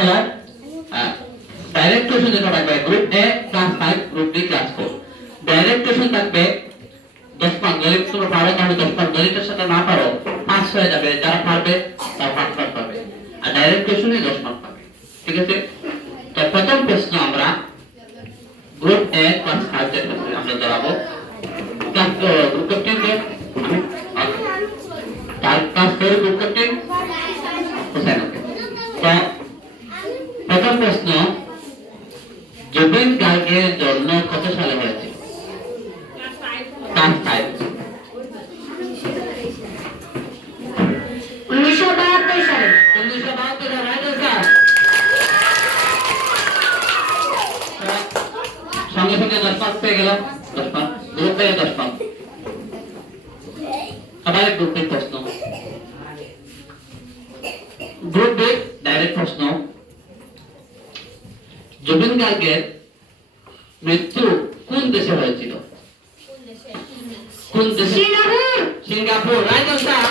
হলো direct question যেটা থাকবে group A class five group B class four direct question থাকবে দশ মার্ক যদি তুমি পারো তাহলে দশ মার্ক যদি তার সাথে না পারো পাঁচ হয়ে যাবে যারা পারবে তারা পাঁচ মার্ক পাবে আর ডাইরেক্ট কোশ্চেনে দশ মার্ক পাবে ঠিক আছে তো প্রথম প্রশ্ন আমরা গ্রুপ এ ক্লাস ফাইভ যেটা আছে, আমরা ধরাবো ক্লাস গ্রুপ ক্যাপ্টেন কে তার class four group captain Hossain okay তো প্রথম প্রশ্ন, জুবিন গার্গের জন্ম কত সালে হয়েছিল সঙ্গে সঙ্গে দশ পাঁচ পেয়ে গেলাম। দশ পাঁচ গ্রুপ থেকে দশ আবার প্রশ্ন গ্রুপ বি ডাইরেক্ট প্রশ্ন জুবিন গার্গের মৃত্যু কোন দেশে হয়েছিল কোন দেশে সিঙ্গাপুর সিঙ্গাপুর রাইট আনসার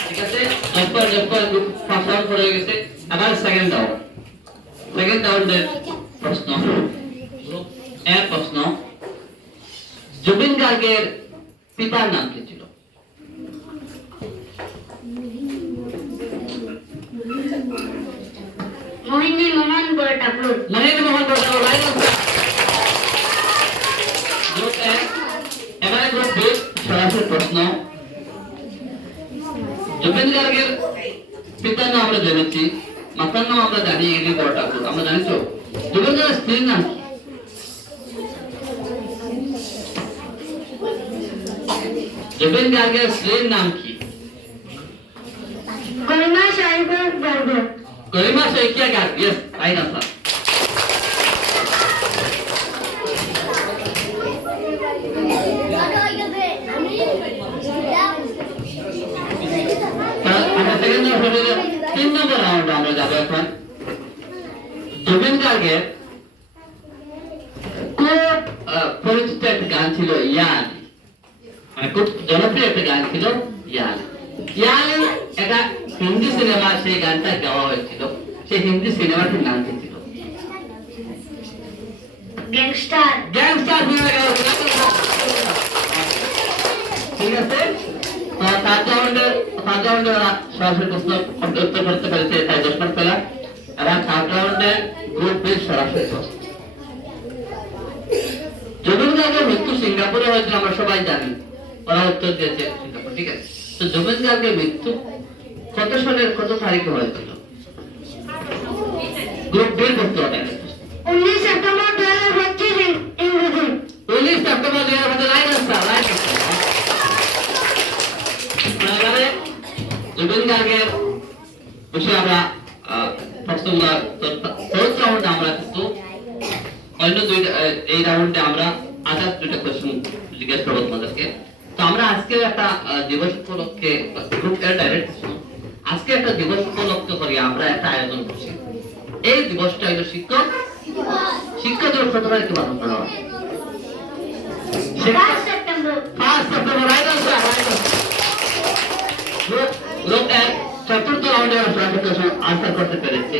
ঠিক আছে এরপর এরপর ফার্স্ট রাউন্ড পড়ে গেছে আবার সেকেন্ড রাউন্ড সেকেন্ড রাউন্ডের প্রশ্ন এর প্রশ্ন জুবিন গার্গের পিতার নাম কি ছিল মোহিনী মোহন বড় Thakur Mahendra Mohan Basu right answer group A এবারে গ্রুপ বি সরাসরি প্রশ্ন জুবিন গার্গের পিতার নাম আমরা জেনেছি মাতার নাম আমরা জানি এগুলি বড় ঠাকুর আমরা জানি তো জুবিন গার্গের স্ত্রীর নাম কি? জুবিন গার্গের স্ত্রীর নাম কি গরিমা সাহেবের গর্ব Garima Saikia Garg yes right answer আমরা সেকেন্ড রাউন্ডে তিন নম্বর রাউন্ডে আমরা যাব এখন জুবিন গার্গের খুব আহ, পরিচিত একটা গান ছিল ইয়ান মানে খুব জনপ্রিয় একটা গান ছিল ইয়ান ইয়ান একটা হিন্দি সিনেমা সেই গানটা গাওয়া হয়েছিল। সেই হিন্দি সিনেমাটির নাম কি ছিল? গ্যাংস্টার। গ্যাংস্টার সিনেমা গাওয়া হয়েছিল ঠিক আছে? তো থার্ড রাউন্ডে থার্ড রাউন্ডে ওরা সরাসরি প্রশ্ন উত্তর করতে পেরেছে তাই দশ মার্ক পেলাম। এবার থার্ড রাউন্ডে গ্রুপ বি সরাসরি প্রশ্ন। জুবিন গার্গের মৃত্যু সিঙ্গাপুরে হয়েছিল আমরা সবাই জানি। ওরা উত্তর দিয়েছে সিঙ্গাপুর ঠিক আছে? তো জুবিন গার্গের মৃত্যু কত সালের কত তারিখে হয়েছিল? গ্রুপ করতে হবে। উনিশ সেপ্টেম্বর দু হাজার পঁচিশ ইংরেজি। উনিশ সেপ্টেম্বর দুই হাজার পঁচিশ লাইন আসছে লাইন আসছে এবারে জুবিন গার্গের বিষয়ে আমরা আহ, প্রশ্নগুলো ফোর্থ রাউন্ডে আমরা কিন্তু অন্য দুইটা এই রাউন্ডে আমরা আদার দুইটা কোশ্চেন জিজ্ঞেস করব তোমাদেরকে। তো আমরা আজকে একটা দিবস উপলক্ষে গ্রুপ এর ডাইরেক্ট আজকে একটা দিবস উপলক্ষে করে আমরা একটা আয়োজন করছি। এই দিবসটা হলো শিক্ষক। শিক্ষক দিবস কত তারিখে পালন করা হয়। শিক্ষক পাঁচ সেপ্টেম্বর পাঁচ September right answer group group এক চতুর্থ রাউন্ডে আনসার করতে পেরেছে।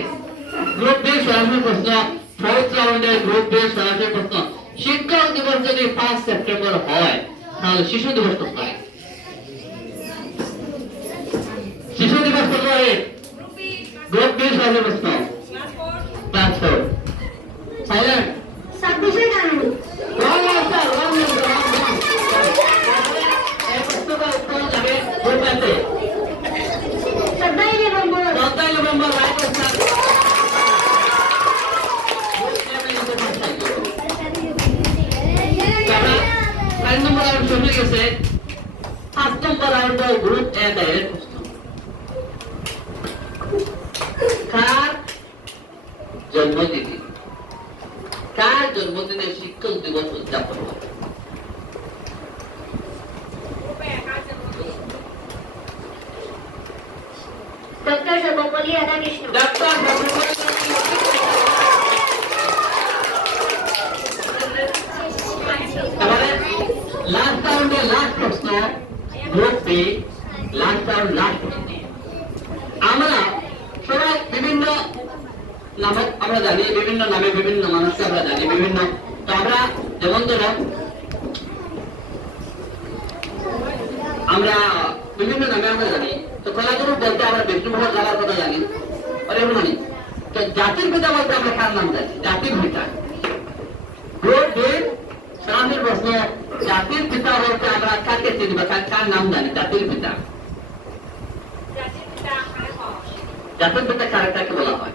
গ্রুপ বি সরাসরি প্রশ্ন ফোর্থ রাউন্ডে গ্রুপ বি সরাসরি প্রশ্ন। শিক্ষক দিবস যদি পাঁচ সেপ্টেম্বর হয় তাহলে শিশু দিবস কত হয় শিশু দিবস কত হয় class four silent Wrong answer, wrong answer, wrong answer. এই প্রশ্নটার উত্তর যাবে গ্রুপ এতে নভেম্বর চোদ্দই নভেম্বর রাইট আনসার চার নম্বর রাউন্ড হয়ে গেছে পাঁচ নম্বর রাউন্ড গ্রুপ এ এর প্রশ্ন কার জন্মদিনে? কার জন্মদিনে শিক্ষক দিবস উদযাপন ডক্টর সর্বপল্লী রাধাকৃষ্ণ। ডাক্তার লাস্ট রাউন্ডে লাস্ট প্রশ্ন group B last round last প্রশ্ন আমরা নামক আমরা জানি বিভিন্ন নামে বিভিন্ন মানুষকে আমরা জানি বিভিন্ন। তো আমরা যেমন ধরো আমরা বিভিন্ন নামে আমরা জানি। তো কলাগুরু বলতে আমরা বিষ্ণুভাগ যাওয়ার কথা জানি। আরে মানি তো জাতির পিতা বলতে আমরা কার নাম জানি? জাতির পিতা। সামনের প্রশ্ন জাতির পিতা বলতে আমরা কাকে চিনি বা কার নাম জানি? জাতির পিতা। জাতির পিতা কারেক্টাকে বলা হয়?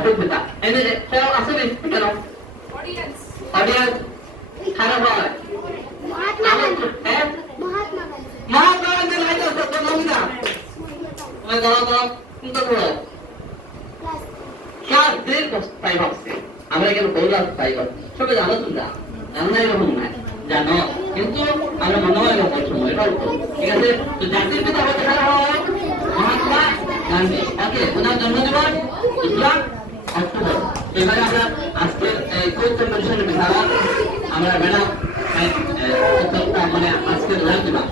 জাতির পিতা এনে কেন তো নামি না ওই দাঁড়াও দাঁড়াও চিন্তা করো ক্লাস দেড় তাই ভাবছে আমরা এখানে বললা তাই সবাই জানো তোমরা জানো এরকম নাই জানো? কিন্তু আমরা মনে হয় না বলছো ঠিক আছে? তো জাতির পিতা বলতে খারাপ হয় মহাত্মা গান্ধী। ওকে ওনার জন্মদিবস ইসলাম অক্টোবর এবারে আমরা আজকের কুইজ কম্পিটিশনের বিধায়ক আমরা ম্যাডাম মানে আজকের দিবা